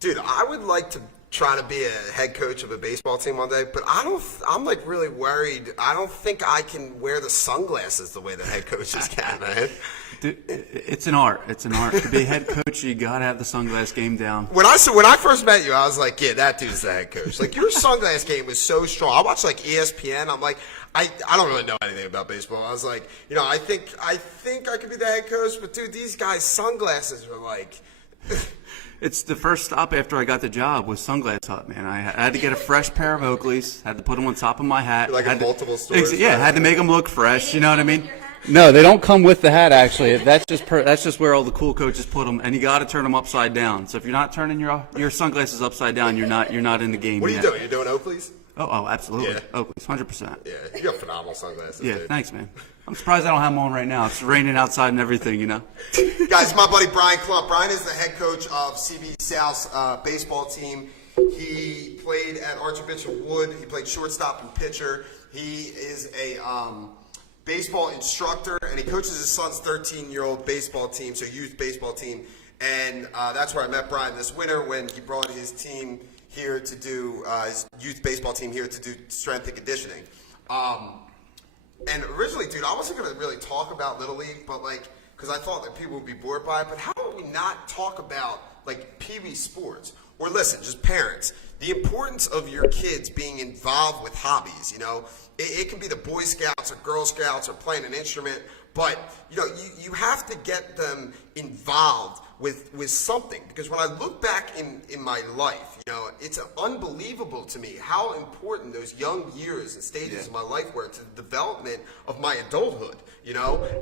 Dude, I would like to try to be a head coach of a baseball team one day, but I'm like really worried. I don't think I can wear the sunglasses the way the head coaches can, man. Dude, it's an art. It's an art. To be head coach, you got to have the sunglass game down. When I first met you, I was like, yeah, that dude's the head coach. Like, your sunglass game was so strong. I watched, like, ESPN. I'm like, I don't really know anything about baseball. I was like, I think I could be the head coach, but, dude, these guys' sunglasses are like... It's the first stop after I got the job was Sunglass Hut, man. I had to get a fresh pair of Oakleys, had to put them on top of my hat. Like in multiple stores? Yeah, had to make them look fresh, you know what I mean? No, they don't come with the hat, actually. That's just where all the cool coaches put them, and you got to turn them upside down. So if you're not turning your sunglasses upside down, you're not in the game What are yet. you doing? You're doing Oakleys? Oh, absolutely. Yeah. Oakleys, 100%. Yeah, you got phenomenal sunglasses, Yeah, dude. thanks, man. I'm surprised I don't have them on right now. It's raining outside and everything, you know? Guys, my buddy Brian Klump. Brian is the head coach of CB South's baseball team. He played at Archbishop Wood. He played shortstop and pitcher. He is a baseball instructor, and he coaches his son's 13-year-old baseball team, so youth baseball team. And that's where I met Brian this winter when he brought his team here to do, his youth baseball team here to do strength and conditioning. And originally, dude, I wasn't going to really talk about Little League, but because I thought that people would be bored by it. But how do we not talk about, Pee Wee sports? Or listen, just parents, the importance of your kids being involved with hobbies, It can be the Boy Scouts or Girl Scouts or playing an instrument, but, you have to get them involved with something. Because when I look back in my life, it's unbelievable to me how important those young years and stages of my life were to the development of my adulthood,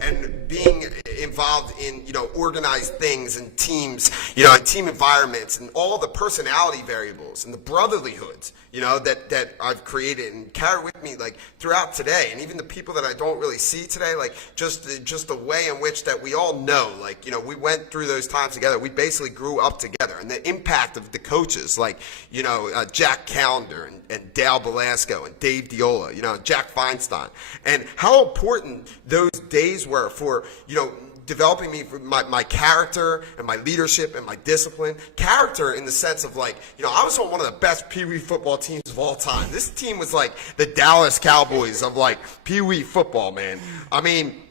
and being involved in, organized things and teams, and team environments and all the personality variables and the brotherlyhoods, that I've created and carry with me, throughout today. And even the people that I don't really see today, just the way in which that we all know, we went through those times together. We basically grew up together. And the impact of the coaches, Jack Callender and Dale Belasco and Dave Diola, Jack Feinstein, and how important those days were for, developing me for my character and my leadership and my discipline. Character in the sense of I was on one of the best Pee Wee football teams of all time. This team was like the Dallas Cowboys of Pee Wee football, man. I mean,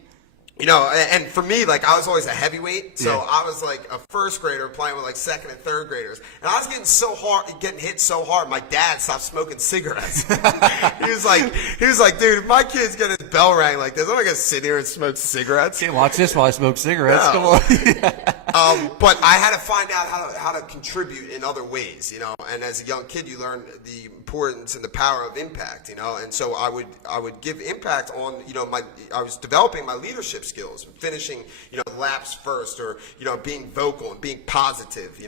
and for me, I was always a heavyweight, so I was a first grader playing with second and third graders, and I was getting hit so hard. My dad stopped smoking cigarettes. he was like, dude, if my kid's get his bell rang like this, I'm not gonna sit here and smoke cigarettes. Can't watch this while I smoke cigarettes. No. Come on. But I had to find out how to contribute in other ways, And as a young kid, you learn the importance and the power of impact, And so I would give impact on, I was developing my leadership skills, finishing, laps first, or, being vocal and being positive,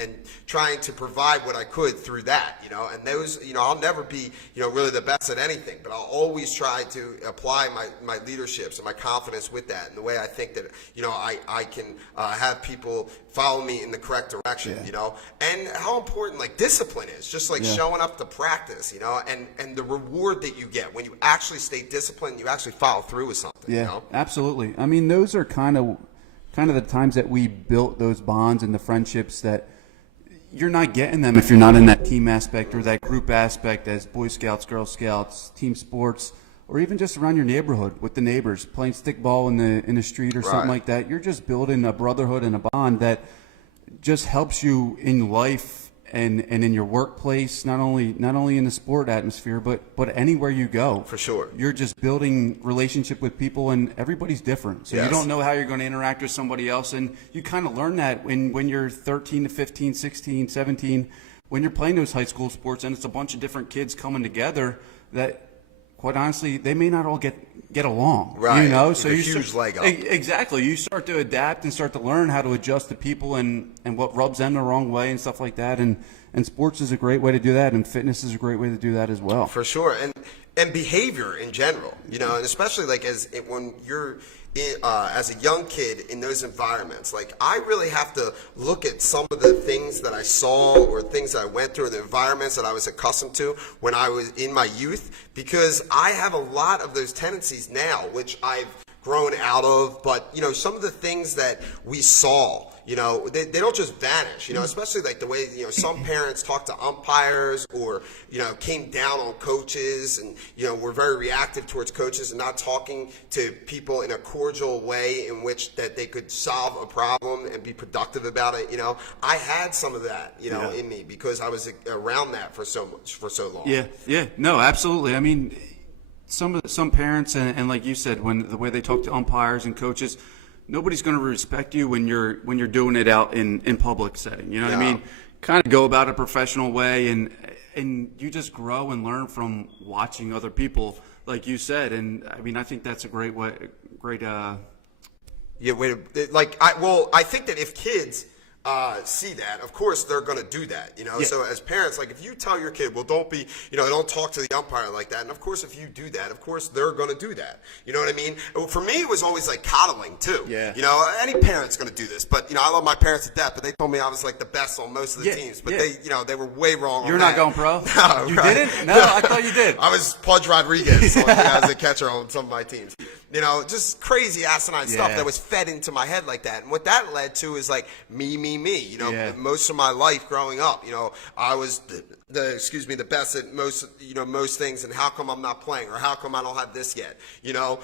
and trying to provide what I could through that, and those, I'll never be, really the best at anything, but I'll always try to apply my leaderships and my confidence with that, and the way I think that, I can have people follow me in the correct direction, and how important discipline is, just showing up to practice, and the reward that you get when you actually stay disciplined, you actually follow through with something. Absolutely. I mean, those are kind of the times that we built those bonds and the friendships that you're not getting them if you're not in that team aspect or that group aspect as Boy Scouts, Girl Scouts, team sports, or even just around your neighborhood with the neighbors, playing stickball in the street or something like that. You're just building a brotherhood and a bond that just helps you in life and in your workplace, not only in the sport atmosphere, but anywhere you go. For sure. You're just building relationship with people, and everybody's different. So you don't know how you're going to interact with somebody else, and you kind of learn that when you're 13 to 15, 16, 17, when you're playing those high school sports, and it's a bunch of different kids coming together that, quite honestly, they may not all get along. Right. So a huge leg up. Exactly. You start to adapt and start to learn how to adjust to people and what rubs them the wrong way and stuff like that. And sports is a great way to do that, and fitness is a great way to do that as well. For sure. And behavior in general, and especially when you're as a young kid in those environments, I really have to look at some of the things that I saw or things that I went through, the environments that I was accustomed to when I was in my youth, because I have a lot of those tendencies now, which I've grown out of. But, some of the things that we saw, You know, they don't just vanish, you know, especially like the way, you know, some parents talk to umpires or, you know, came down on coaches and, you know, were very reactive towards coaches and not talking to people in a cordial way in which that they could solve a problem and be productive about it. You know, I had some of that, you know, in me because I was around that for so long. Yeah. No, absolutely. I mean, some parents and like you said, when the way they talk to umpires and coaches, nobody's going to respect you when you're doing it out in public setting. You know what I mean? Kind of go about it a professional way, and you just grow and learn from watching other people, like you said. And I mean, I think that's a great way. Yeah, I think that if kids see that, of course they're going to do that, you know. So as parents, like if you tell your kid, well, don't talk to the umpire like that, and of course if you do that, of course they're going to do that. You know what I mean? For me, it was always like coddling too. Yeah. You know, any parent's going to do this, but you know, I love my parents to death, but they told me I was like the best on most of the teams, but they were way wrong. You're on not that. going pro? No, you right. didn't? No, I thought you did. I was Pudge Rodriguez as a catcher on some of my teams. You know, just crazy asinine stuff that was fed into my head like that. And what that led to is like me. You know, most of my life growing up, you know, I was the best at most things, and how come I'm not playing, or how come I don't have this yet? You know,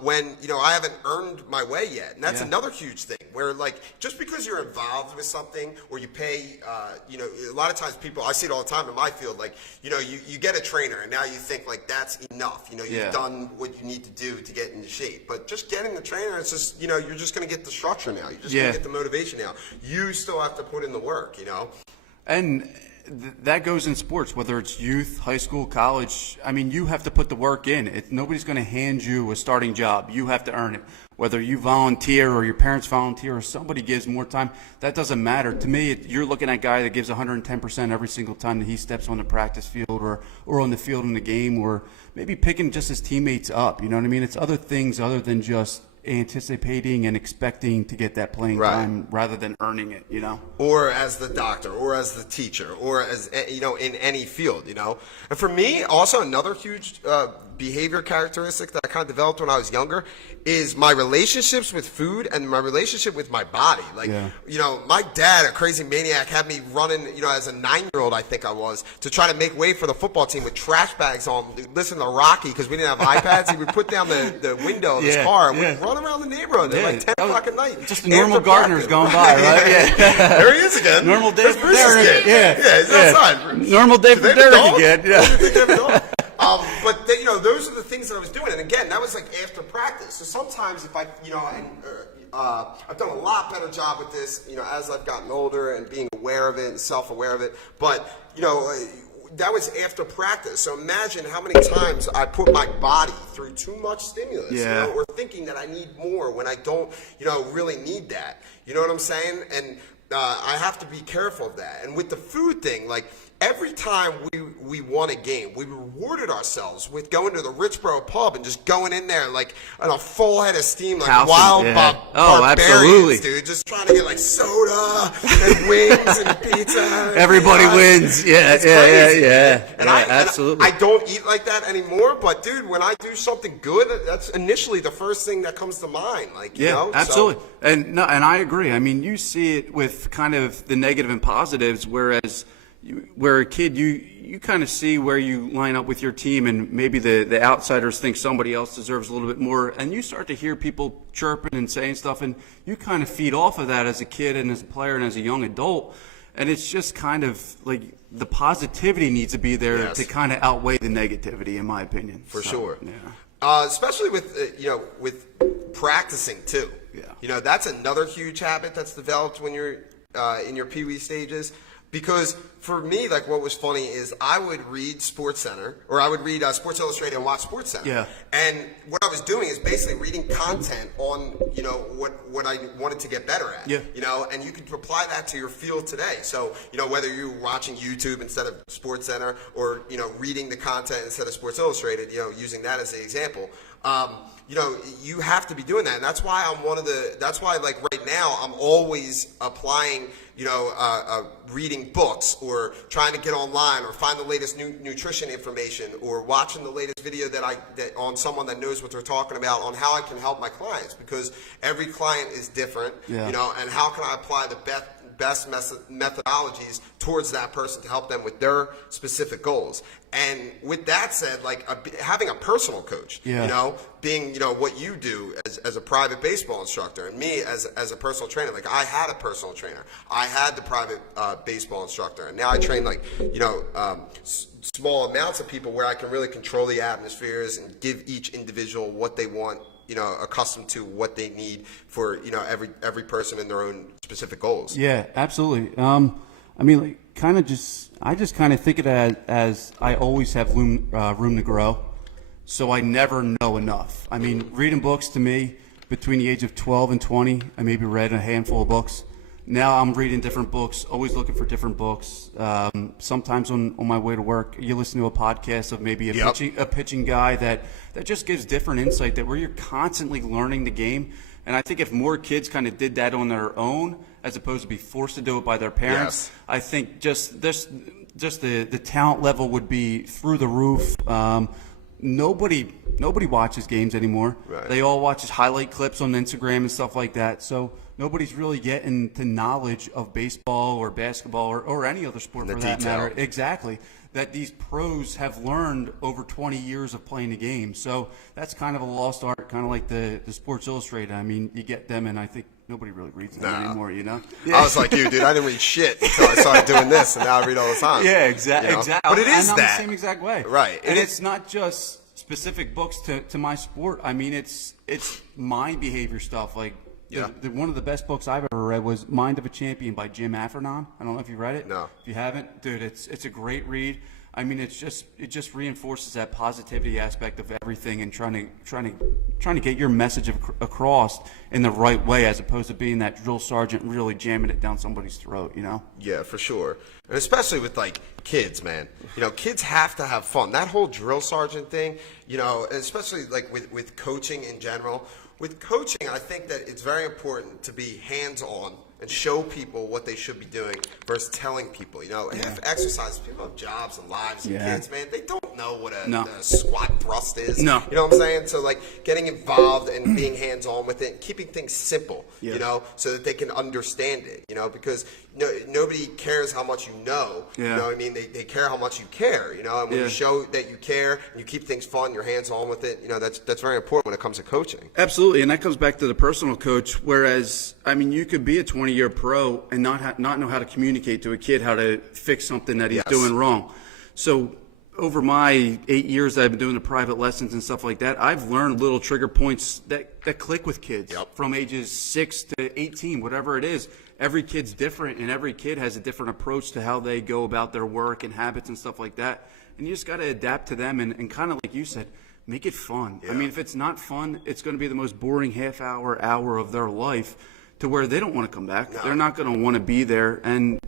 when, you know, I haven't earned my way yet. And that's another huge thing where, like, just because you're involved with something or you pay, you know, a lot of times people, I see it all the time in my field, like, you know, you get a trainer and now you think like that's enough. You know, you've done what you need to do to get into shape. But just getting the trainer, it's just, you know, you're just going to get the structure now. You're just going to get the motivation now. You still have to put in the work, you know. And that goes in sports, whether it's youth, high school, college. I mean, you have to put the work in. Nobody's going to hand you a starting job. You have to earn it. Whether you volunteer or your parents volunteer or somebody gives more time, that doesn't matter. To me, you're looking at a guy that gives 110% every single time that he steps on the practice field or on the field in the game, or maybe picking just his teammates up. You know what I mean? It's other things other than just anticipating and expecting to get that playing time rather than earning it, you know? Or as the doctor, or as the teacher, or as, you know, in any field, you know? And for me, also another huge behavior characteristic that I kind of developed when I was younger is my relationships with food and my relationship with my body. Like, you know, my dad, a crazy maniac, had me running, you know, as a 9-year-old, I think I was, to try to make way for the football team with trash bags on, listen to Rocky, because we didn't have iPads. He would put down the window of his car and we'd run around the neighborhood at like 10 o'clock at night. Just the normal Gardner's going by, right? Yeah. There he is again. Normal day for Derek. Yeah, he's outside. Normal day for Derek again. Yeah. But you know, those are the things that I was doing, and again, that was like after practice. So sometimes, if I, you know, I've done a lot better job with this, you know, as I've gotten older and being aware of it and self-aware of it. But you know, that was after practice. So imagine how many times I put my body through too much stimulus, you know, or thinking that I need more when I don't, you know, really need that. You know what I'm saying? And I have to be careful of that. And with the food thing, like, every time we won a game, we rewarded ourselves with going to the Richboro pub and just going in there like on a full head of steam, like wild barbarians, dude. Just trying to get like soda and wings and pizza. Everybody wins. Yeah. And absolutely. I don't eat like that anymore, but dude, when I do something good, that's initially the first thing that comes to mind. Like, you know? Absolutely. And I agree. I mean, you see it with kind of the negative and positives, whereas where a kid, you kind of see where you line up with your team, and maybe the outsiders think somebody else deserves a little bit more, and you start to hear people chirping and saying stuff, and you kind of feed off of that as a kid and as a player and as a young adult, and it's just kind of like the positivity needs to be there to kind of outweigh the negativity, in my opinion. For sure. Yeah. Especially with you know, with practicing too. Yeah. You know, that's another huge habit that's developed when you're in your Pee Wee stages. Because for me, like, what was funny is I would read SportsCenter, or I would read Sports Illustrated and watch SportsCenter. Yeah. And what I was doing is basically reading content on, you know, what I wanted to get better at. Yeah. You know, and you could apply that to your field today. So, you know, whether you're watching YouTube instead of SportsCenter, or, you know, reading the content instead of Sports Illustrated, you know, using that as the example. You know, you have to be doing that. And that's why like right now, I'm always applying reading books or trying to get online or find the latest nutrition information or watching the latest video that on someone that knows what they're talking about on how I can help my clients, because every client is different, and how can I apply the best methodologies towards that person to help them with their specific goals. And with that said, like having a personal coach, being what you do as a private baseball instructor, and me as a personal trainer. Like I had a personal trainer, I had the private baseball instructor, and now I train small amounts of people where I can really control the atmospheres and give each individual what they want, accustomed to what they need for every person in their own specific goals. Yeah, absolutely. I just kind of think of it as I always have room to grow, so I never know enough. I mean, reading books to me, between the age of 12 and 20, I maybe read a handful of books. Now I'm reading different books, always looking for different books. Sometimes on my way to work, you listen to a podcast of maybe a pitching guy that just gives different insight, that where you're constantly learning the game. And I think if more kids kind of did that on their own, as opposed to be forced to do it by their parents, I think just the talent level would be through the roof. Nobody watches games anymore. Right. They all watch highlight clips on Instagram and stuff like that. So nobody's really getting to knowledge of baseball or basketball or any other sport for that matter. Exactly. That these pros have learned over 20 years of playing the game. So that's kind of a lost art, kind of like the Sports Illustrated. I mean, you get them, and I think nobody really reads them anymore, Yeah. I was like you, dude. I didn't read shit until I started doing this, and now I read all the time. Yeah, exactly. But it is I'm the same exact way. Right. And it's not just specific books to my sport. I mean, it's mind behavior stuff. Like, one of the best books I've ever read was Mind of a Champion by Jim Affernon. I don't know if you read it. No. If you haven't, dude, it's a great read. I mean, it just reinforces that positivity aspect of everything, and trying to get your message across in the right way, as opposed to being that drill sergeant really jamming it down somebody's throat. Yeah, for sure. And especially with kids, man. Kids have to have fun. That whole drill sergeant thing, especially with coaching in general. With coaching, I think that it's very important to be hands-on and show people what they should be doing versus telling people. Have exercise. People have jobs and lives and kids, man. They don't know what a squat thrust is. No. You know what I'm saying? So, getting involved and being hands-on with it, keeping things simple, so that they can understand it, because nobody cares how much you know. Yeah. You know what I mean? They care how much you care, and when you show that you care and you keep things fun, you're hands-on with it, that's very important when it comes to coaching. Absolutely, and that comes back to the personal coach, whereas, I mean, you could be a 20-year pro and not know how to communicate to a kid how to fix something that he's doing wrong. So over my 8 years that I've been doing the private lessons and stuff like that, I've learned little trigger points that click with kids from ages 6 to 18, whatever it is. Every kid's different, and every kid has a different approach to how they go about their work and habits and stuff like that. And you just got to adapt to them and kind of like you said, make it fun. I mean, if it's not fun, it's going to be the most boring half hour of their life, to where they don't want to come back. They're not going to want to be there. And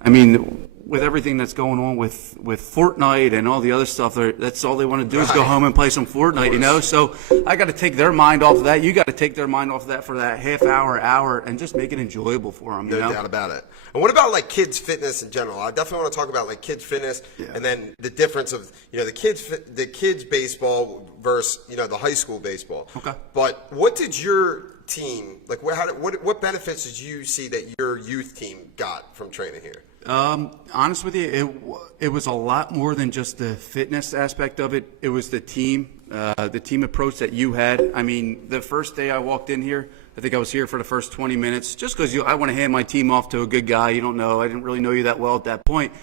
I mean, with everything that's going on with Fortnite and all the other stuff, that's all they want to do is go home and play some Fortnite, So I got to take their mind off of that. You got to take their mind off of that for that half hour, and just make it enjoyable for them. No doubt about it. And what about kids fitness in general? I definitely want to talk about kids fitness, and then the difference of the kids baseball versus the high school baseball. Okay. But what did your team what benefits did you see that your youth team got from training here? Honest with you, it was a lot more than just the fitness aspect of it. It was the team approach that you had. I mean, the first day I walked in here, I think I was here for the first 20 minutes, just because I want to hand my team off to a good guy. You don't know. I didn't really know you that well at that point.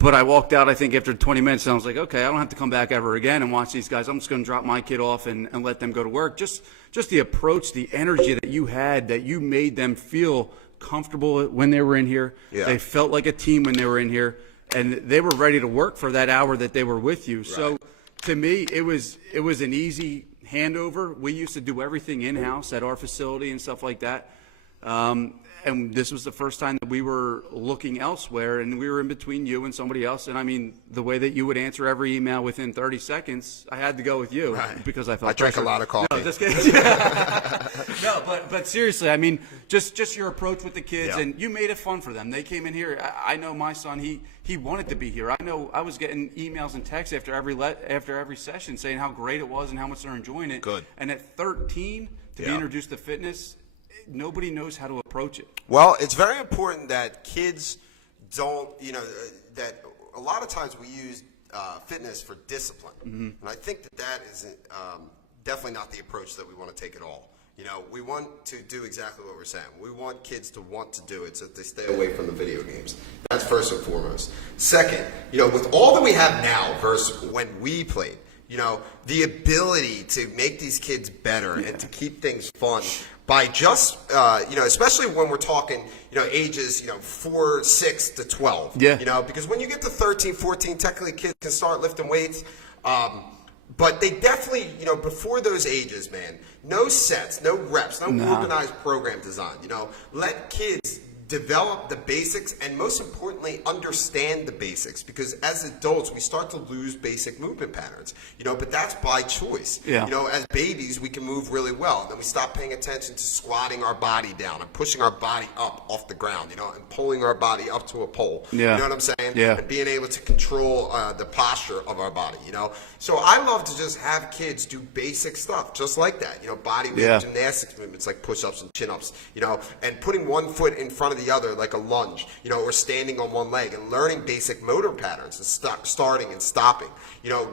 But I walked out, I think, after 20 minutes, and I was like, okay, I don't have to come back ever again and watch these guys. I'm just going to drop my kid off and let them go to work. Just the approach, the energy that you had, that you made them feel comfortable when they were in here. Yeah. They felt like a team when they were in here, and they were ready to work for that hour that they were with you. Right. So to me, it was an easy handover. We used to do everything in-house at our facility and stuff like that. And this was the first time that we were looking elsewhere, and we were in between you and somebody else. And I mean, the way that you would answer every email within 30 seconds, I had to go with you because I felt I drank a lot of coffee. No, just kidding. No, but seriously, I mean, just your approach with the kids, and you made it fun for them. They came in here. I know my son, he wanted to be here. I know I was getting emails and texts after every session saying how great it was and how much they're enjoying it. Good. And at 13, to be introduced to fitness, nobody knows how to approach it. Well, it's very important that kids don't, that a lot of times we use fitness for discipline. And I think that is definitely not the approach that we want to take at all. We want to do exactly what we're saying. We want kids to want to do it so that they stay away from the video games. That's first and foremost. Second, with all that we have now versus when we played, the ability to make these kids better and to keep things fun by just, especially when we're talking, ages, 4, 6 to 12. Yeah. Because when you get to 13, 14, technically kids can start lifting weights. But they definitely, before those ages, man, no sets, no reps, no organized program design. Let kids develop the basics and, most importantly, understand the basics, because as adults we start to lose basic movement patterns, but that's by choice. As babies we can move really well, and then we stop paying attention to squatting our body down and pushing our body up off the ground, and pulling our body up to a pole. You know what I'm saying? And being able to control the posture of our body. So I love to just have kids do basic stuff just like that, body weight gymnastics movements like push-ups and chin-ups, and putting one foot in front of the other like a lunge, or standing on one leg, and learning basic motor patterns and starting and stopping,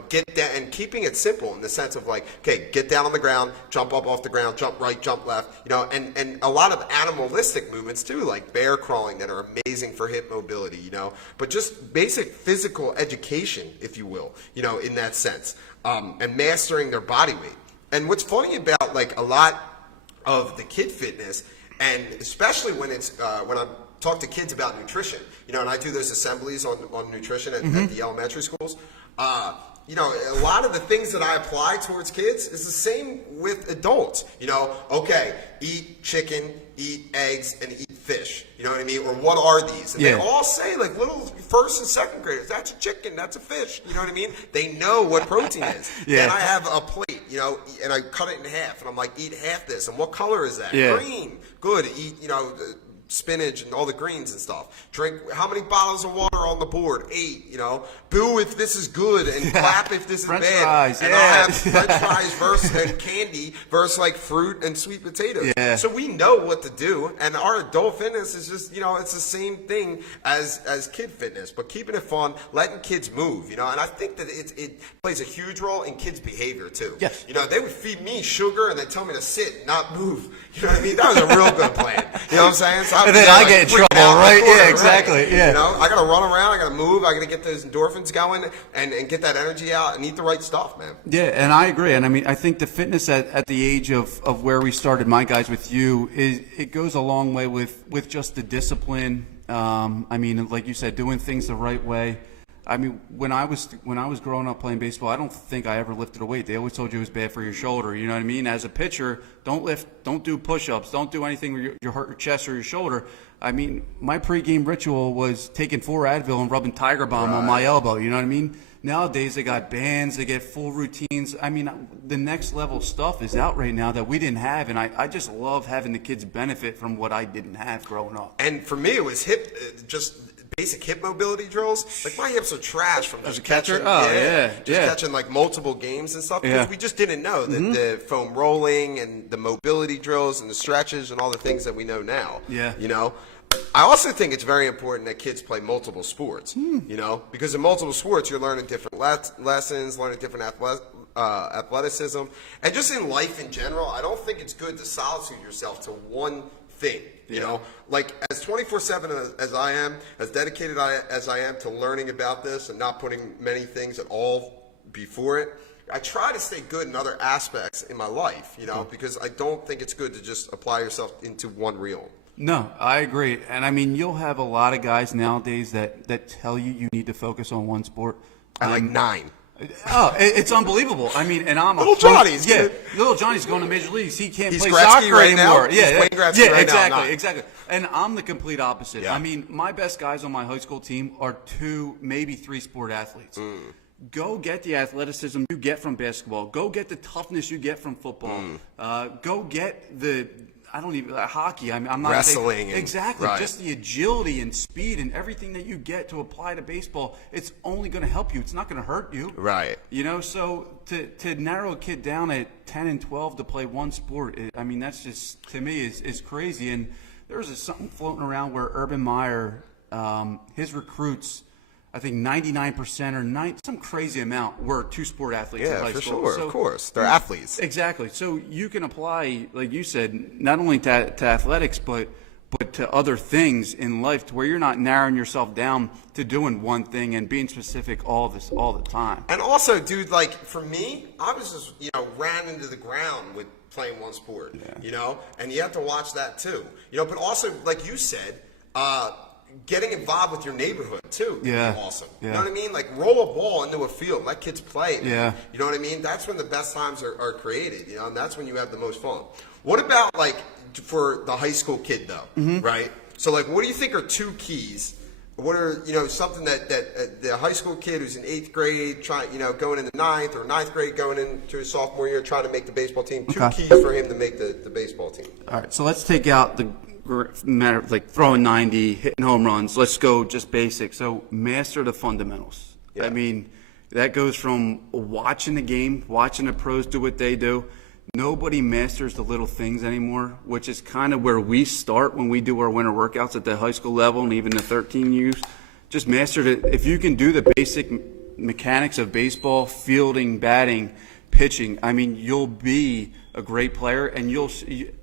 get that, and keeping it simple in the sense of like, okay, get down on the ground, jump up off the ground, jump right, jump left, and a lot of animalistic movements too, like bear crawling, that are amazing for hip mobility, but just basic physical education, if you will, in that sense, and mastering their body weight. And what's funny about like a lot of the kid fitness, and especially when it's when I talk to kids about nutrition, and I do those assemblies on nutrition at the elementary schools. A lot of the things that I apply towards kids is the same with adults. Okay, eat chicken, eat eggs, and eat fish. You know what I mean? Or what are these? And they all say, like little first and second graders, that's a chicken, that's a fish. You know what I mean? They know what protein is. And I have a plate, and I cut it in half, and I'm like, eat half this. And what color is that? Green. Good. Eat, spinach and all the greens and stuff. Drink how many bottles of water on the board? 8. Boo if this is good, and clap if this is French bad. Fries, and I'll have French fries versus and candy versus like fruit and sweet potatoes. So we know what to do, and our adult fitness is just it's the same thing as kid fitness, but keeping it fun, letting kids move. And I think that it plays a huge role in kids' behavior too. They would feed me sugar and they tell me to sit, not move. You know what I mean? That was a real good plan. You know what I'm saying? So and then I get in trouble, right? Yeah, exactly. Right? Yeah. I got to run around. I got to move. I got to get those endorphins going and get that energy out and eat the right stuff, man. Yeah, and I agree. And I mean, I think the fitness at the age of where we started, my guys, with you, it goes a long way with just the discipline. I mean, like you said, doing things the right way. I mean, when I was growing up playing baseball, I don't think I ever lifted a weight. They always told you it was bad for your shoulder. You know what I mean? As a pitcher, don't do push-ups, don't do anything where you hurt your chest or your shoulder. I mean, my pregame ritual was taking 4 Advil and rubbing Tiger Balm on my elbow. You know what I mean? Nowadays, they got bands, they get full routines. I mean, the next level stuff is out right now that we didn't have, and I just love having the kids benefit from what I didn't have growing up. And for me, it was just basic hip mobility drills. Like my hips are trash from just catching. Catching like multiple games and stuff, because we just didn't know that the foam rolling and the mobility drills and the stretches and all the things that we know now. I also think it's very important that kids play multiple sports. Because in multiple sports you're learning different lessons, learning different athleticism, and just in life in general. I don't think it's good to solitude yourself to one thing. Like as 24/7 as I am, as dedicated as I am to learning about this and not putting many things at all before it, I try to stay good in other aspects in my life, because I don't think it's good to just apply yourself into one reel. No, I agree. And I mean, you'll have a lot of guys nowadays that tell you need to focus on one sport. At like 9. It's unbelievable. I mean, and I'm Little Johnny's little Johnny's going to major leagues. He can't play Gretzky soccer right anymore. now. He's Wayne Gretzky right now. Exactly. And I'm the complete opposite. Yeah. I mean, my best guys on my high school team are 2, maybe 3 sport athletes. Go get the athleticism you get from basketball. Go get the toughness you get from football. Go get the hockey. I'm not wrestling. Exactly. Right. Just the agility and speed and everything that you get to apply to baseball. It's only going to help you. It's not going to hurt you. Right. So to narrow a kid down at 10 and 12 to play one sport, that's just, to me, is crazy. And there was something floating around where Urban Meyer, his recruits, I think 99% or some crazy amount were 2-sport athletes in high for school. sure. So, of course. They're athletes. Exactly. So you can apply, like you said, not only to athletics, but to other things in life, to where you're not narrowing yourself down to doing one thing and being specific all the time. And also, dude, like for me, I was just, ran into the ground with playing one sport, and you have to watch that too, but also, like you said, getting involved with your neighborhood too would be awesome. Yeah. You know what I mean? Like roll a ball into a field, let kids play. Man. Yeah. You know what I mean? That's when the best times are created, and that's when you have the most fun. What about like for the high school kid though, right? So like, what do you think are 2 keys? What are, something that the high school kid who's in 8th grade trying, going into 9th or 9th grade going into his sophomore year trying to make the baseball team, 2 keys for him to make the baseball team. All right. So let's take out the matter of like throwing 90, hitting home runs. Let's go just basic. So master the fundamentals. Yeah. I mean, that goes from watching the game, watching the pros do what they do. Nobody masters the little things anymore, which is kind of where we start when we do our winter workouts at the high school level and even the 13Us. Just master it. If you can do the basic mechanics of baseball, fielding, batting, pitching, you'll be a great player, and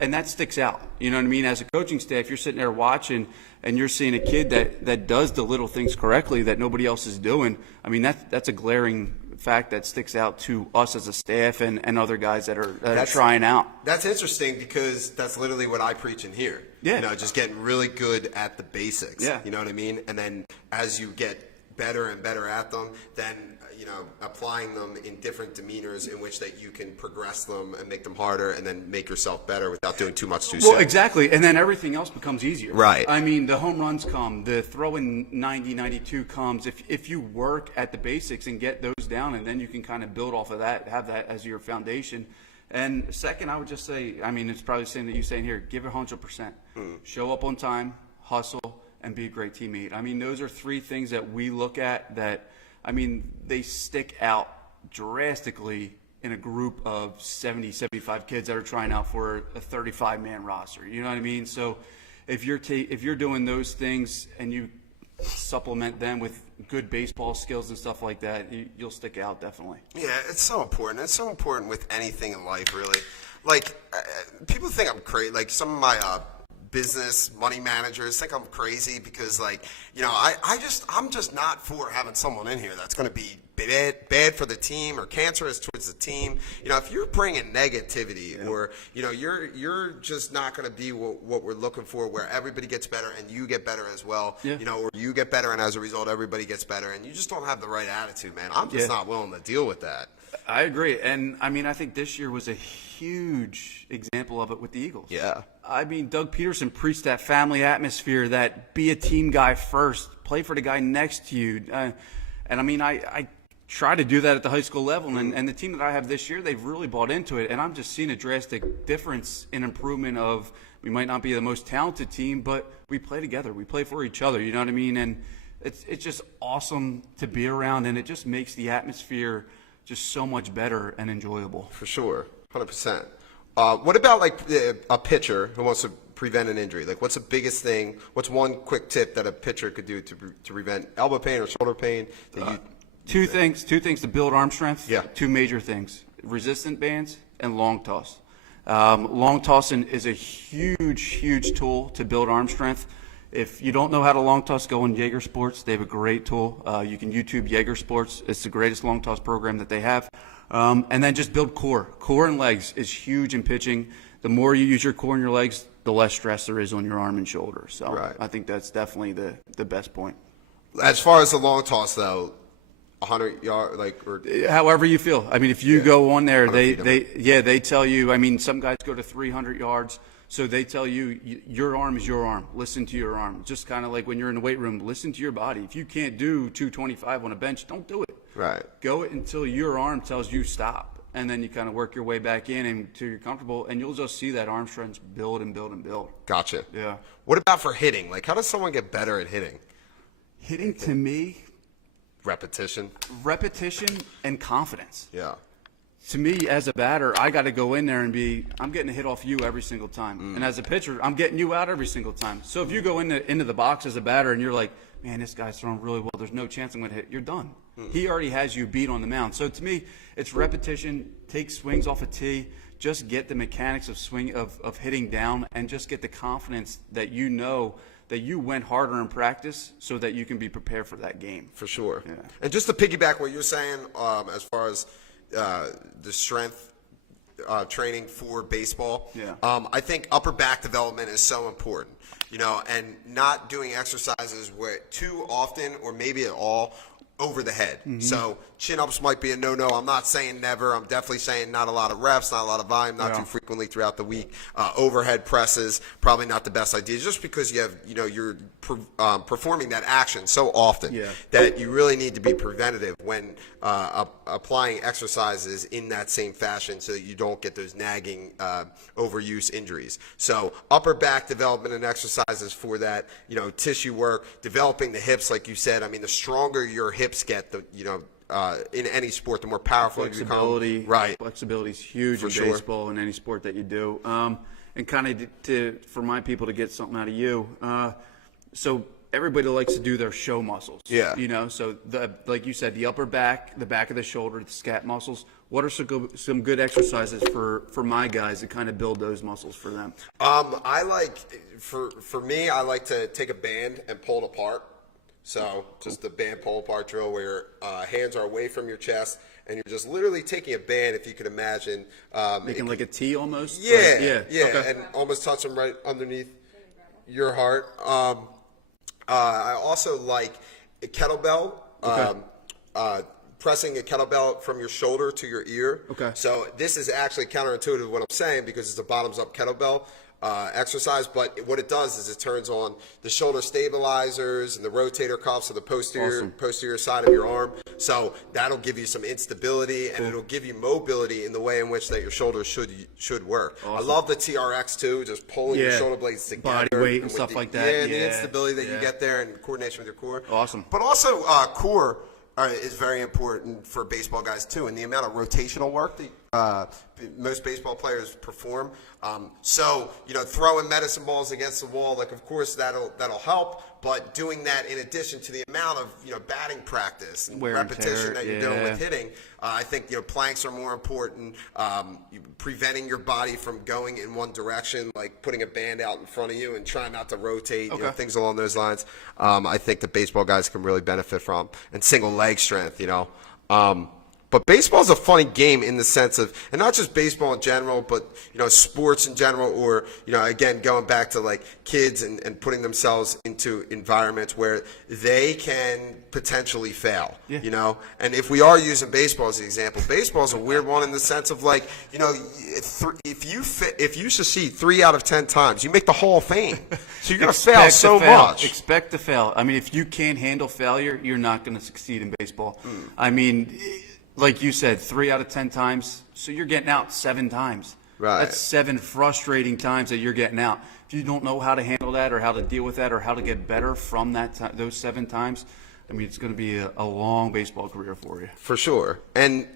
and that sticks out. You know what I mean? As a coaching staff, you're sitting there watching, and you're seeing a kid that does the little things correctly that nobody else is doing. That's a glaring fact that sticks out to us as a staff and other guys that are trying out. That's interesting because that's literally what I preach in here. Yeah. Just getting really good at the basics. Yeah. You know what I mean? And then as you get better and better at them, then applying them in different demeanors in which that you can progress them and make them harder and then make yourself better without doing too much too soon. Well, exactly. And then everything else becomes easier. Right. The home runs come, the throwing 90, 92 comes. If you work at the basics and get those down, and then you can kind of build off of that, have that as your foundation. And second, I would just say, it's probably the same that you're saying here, give it 100%. Show up on time, hustle, and be a great teammate. Those are 3 things that we look at that, they stick out drastically in a group of 70, 75 kids that are trying out for a 35-man roster. You know what I mean? So if you're doing those things and you supplement them with good baseball skills and stuff like that, you'll stick out definitely. Yeah, it's so important. It's so important with anything in life, really. Like, people think I'm crazy. Like, some of my business money managers think I'm crazy because, like, I'm just not for having someone in here that's going to be bad for the team or cancerous towards the team. If you're bringing negativity or you're just not going to be what we're looking for, where everybody gets better and you get better as well. Or you get better and as a result everybody gets better, and you just don't have the right attitude, man. I'm just not willing to deal with that. I agree. And I think this year was a huge example of it with the Eagles. Yeah. Doug Peterson preached that family atmosphere, that be a team guy first, play for the guy next to you. I try to do that at the high school level, and the team that I have this year, they've really bought into it, and I'm just seeing a drastic difference in improvement of, we might not be the most talented team, but we play together. We play for each other, you know what I mean? And it's just awesome to be around, and it just makes the atmosphere just so much better and enjoyable. For sure, 100%. What about like a pitcher who wants to prevent an injury? Like, what's the biggest thing? What's one quick tip that a pitcher could do to prevent elbow pain or shoulder pain? Two things to build arm strength. Yeah. 2 major things: resistant bands and long toss. Long tossing is a huge tool to build arm strength. If you don't know how to long toss, go on Jaeger Sports. They have a great tool. You can YouTube Jaeger Sports. It's the greatest long toss program that they have. And then just build core. Core and legs is huge in pitching. The more you use your core and your legs, the less stress there is on your arm and shoulder. So right. I think that's definitely the best point. As far as the long toss, though, 100 yard, like, or However you feel. I mean, if you go on there, 100 feet, they tell you. I mean, some guys go to 300 yards, so they tell you your arm is your arm. Listen to your arm. Just kind of like when you're in the weight room, listen to your body. If you can't do 225 on a bench, don't do it. right. Go it until your arm tells you stop, and then you kind of work your way back in until you're comfortable, and you'll just see that arm strength build and build and build. Gotcha. Yeah. What about for hitting? Like, how does someone get better at hitting? Hitting to me, Repetition. and confidence. Yeah. To me, as a batter, I got to go in there and I'm getting a hit off you every single time. And as a pitcher, I'm getting you out every single time. So if you go into the box as a batter and you're like, man, this guy's throwing really well, there's no chance I'm going to hit, you're done. He already has you beat on the mound. So to me, it's repetition, take swings off a tee, just get the mechanics of of hitting down, and just get the confidence that you know that you went harder in practice so that you can be prepared for that game. For sure. Yeah. And just to piggyback what you're saying, as far as the strength training for baseball, Yeah. I think upper back development is so important, and not doing exercises where too often or maybe at all over the head. So chin-ups might be a no-no. I'm not saying never. I'm definitely saying not a lot of reps, not a lot of volume, not too frequently throughout the week. Overhead presses, probably not the best idea, just because you have, you're performing that action so often that you really need to be preventative when applying exercises in that same fashion so that you don't get those nagging overuse injuries. So upper back development and exercises for that, tissue work, developing the hips, like you said. I mean, the stronger your hips get, in any sport, the more powerful you become. Right. Flexibility is huge in baseball and any sport that you do. And kind of for my people to get something out of you. So everybody likes to do their show muscles. Yeah. So like you said, the upper back, the back of the shoulder, the scap muscles. What are some good exercises for my guys to kind of build those muscles for them? I like, for me, I like to take a band and pull it apart. So just the band pull apart drill where your hands are away from your chest and you're just literally taking a band, if you could imagine. Making like a T almost? Yeah, Okay. And almost touch them right underneath your heart. I also like a kettlebell, pressing a kettlebell from your shoulder to your ear. Okay. So this is actually counterintuitive to what I'm saying because it's a bottoms-up kettlebell exercise, but what it does is it turns on the shoulder stabilizers and the rotator cuffs of the posterior side of your arm. So that'll give you some instability and it'll give you mobility in the way in which that your shoulders should work. Awesome. I love the TRX too, just pulling your shoulder blades together. Body weight and stuff like that. Yeah, the instability that you get there and coordination with your core. Awesome. But also core is very important for baseball guys too, and the amount of rotational work that most baseball players perform. So throwing medicine balls against the wall, like of course that'll help, but doing that in addition to the amount of batting practice and repetition that you're doing with hitting, I think planks are more important. Preventing your body from going in one direction, like putting a band out in front of you and trying not to rotate, things along those lines. I think that baseball guys can really benefit from, and single leg strength. But baseball is a funny game in the sense of, and not just baseball in general, but sports in general, or again going back to like kids and putting themselves into environments where they can potentially fail. And if we are using baseball as an example, baseball is a weird one in the sense of like if you succeed 3 out of 10 times, you make the Hall of Fame. So you're going to fail so much. Expect to fail. I mean, if you can't handle failure, you're not going to succeed in baseball. I mean, like you said, 3 out of 10 times, so you're getting out 7 times. Right. That's 7 frustrating times that you're getting out. If you don't know how to handle that or how to deal with that or how to get better from those 7 times, I mean, it's going to be a long baseball career for you. For sure. And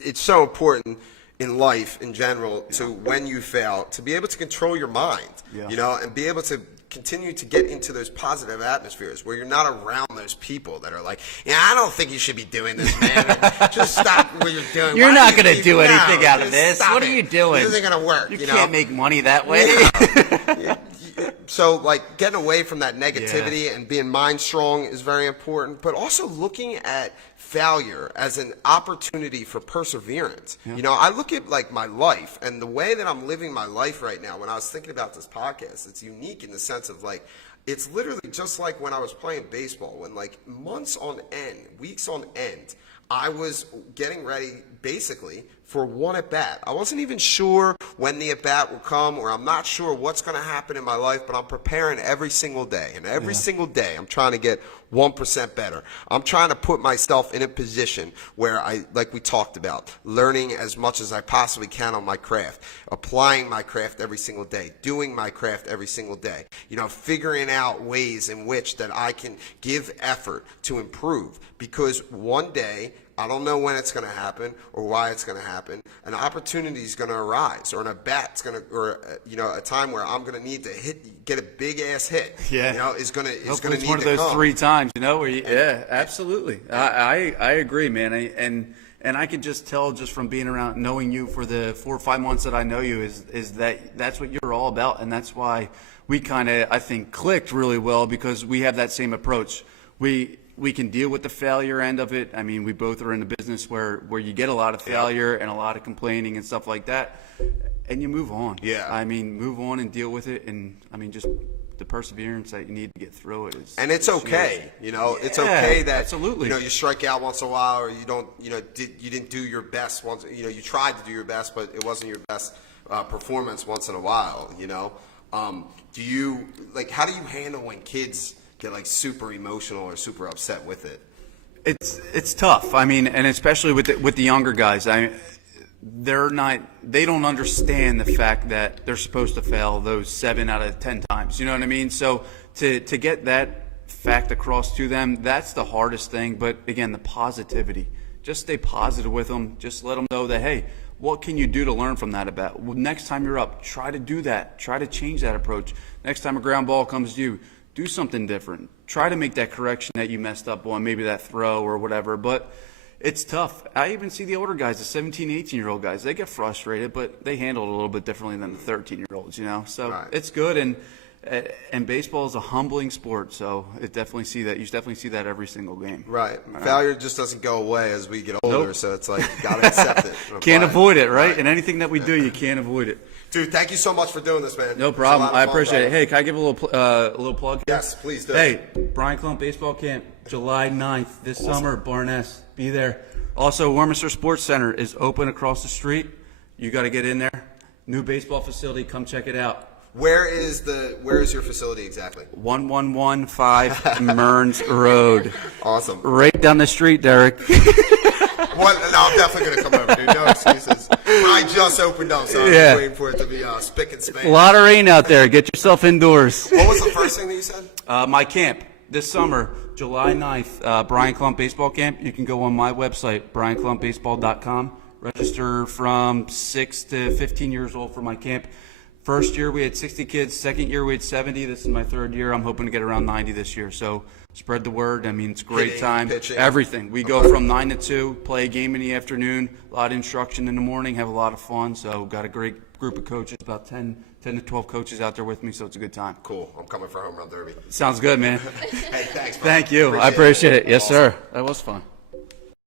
it's so important in life in general to, when you fail, to be able to control your mind, and be able to continue to get into those positive atmospheres where you're not around those people that are like, I don't think you should be doing this, man. Just stop what you're doing. You're not going to do anything out of this. What are you doing? This isn't going to work. You can't make money that way. So, like, getting away from that negativity and being mind strong is very important, but also looking at failure as an opportunity for perseverance. I look at like my life and the way that I'm living my life right now. When I was thinking about this podcast, it's unique in the sense of like, it's literally just like when I was playing baseball, when like months on end, weeks on end, I was getting ready basically for one at bat. I wasn't even sure when the at bat will come, or I'm not sure what's going to happen in my life, but I'm preparing every single day. And every single day, I'm trying to get 1% better. I'm trying to put myself in a position where like we talked about, learning as much as I possibly can on my craft, applying my craft every single day, doing my craft every single day, figuring out ways in which that I can give effort to improve, because one day, I don't know when it's going to happen or why it's going to happen. An opportunity is going to arise, or an at bat's going to, or a time where I'm going to need to get a big ass hit. Yeah, is going to need to come. Hopefully it's one of those 3 times, where yeah, absolutely. I agree, man. And I can just tell just from being around, knowing you for the 4 or 5 months that I know you, is that that's what you're all about, and that's why we kind of, I think, clicked really well, because we have that same approach. We can deal with the failure end of it. I mean, we both are in a business where you get a lot of failure and a lot of complaining and stuff like that, and you move on. Yeah. I mean, move on and deal with it, and I mean, just the perseverance that you need to get through it is. And it's okay, it's okay that absolutely. You strike out once in a while, or you don't, you didn't do your best once. You tried to do your best, but it wasn't your best performance once in a while. Do you how do you handle when kids get like super emotional or super upset with it? It's tough. I mean, and especially with the younger guys. They don't understand the fact that they're supposed to fail those 7 out of 10 times. You know what I mean? So to get that fact across to them, that's the hardest thing. But again, the positivity. Just stay positive with them. Just let them know that, hey, what can you do to learn from that at-bat? Well, next time you're up, try to do that. Try to change that approach. Next time a ground ball comes to you, do something different. Try to make that correction that you messed up on, maybe that throw or whatever. But it's tough. I even see the older guys, the 17, 18-year-old guys, they get frustrated, but they handle it a little bit differently than the 13-year-olds, So right. It's good. And baseball is a humbling sport, so you definitely see that every single game. Right. Failure just doesn't go away as we get older, Nope. So it's like you got to accept it. Can't avoid it, right? And anything that we do, you can't avoid it. Dude, thank you so much for doing this, man. No problem. I appreciate it. Hey, can I give a little plug here? Yes, please do. Hey, Brian Klump Baseball Camp, July 9th this summer, Barness. Be there. Also, Warminster Sports Center is open across the street. You got to get in there. New baseball facility. Come check it out. Where is your facility exactly? 1115 Mearns Road. Awesome. Right down the street, Derek. No, I'm definitely going to come over, dude. No excuses. I just opened up, so I'm just waiting for it to be spick and span. A lot of rain out there. Get yourself indoors. What was the first thing that you said? My camp this summer, July 9th, Brian Klump Baseball Camp. You can go on my website, brianclumpbaseball.com. Register from 6 to 15 years old for my camp. First year we had 60 kids. Second year we had 70. This is my 3rd year. I'm hoping to get around 90 this year. So spread the word. I mean, it's a great time. Pitching. Everything. We go from 9 to 2, play a game in the afternoon, a lot of instruction in the morning, have a lot of fun. So got a great group of coaches, about 10 to 12 coaches out there with me, so it's a good time. Cool. I'm coming for Home Run Derby. Sounds good, man. Hey, thanks, bro. Thank you. I appreciate it. Yes, Awesome. sir. That was fun.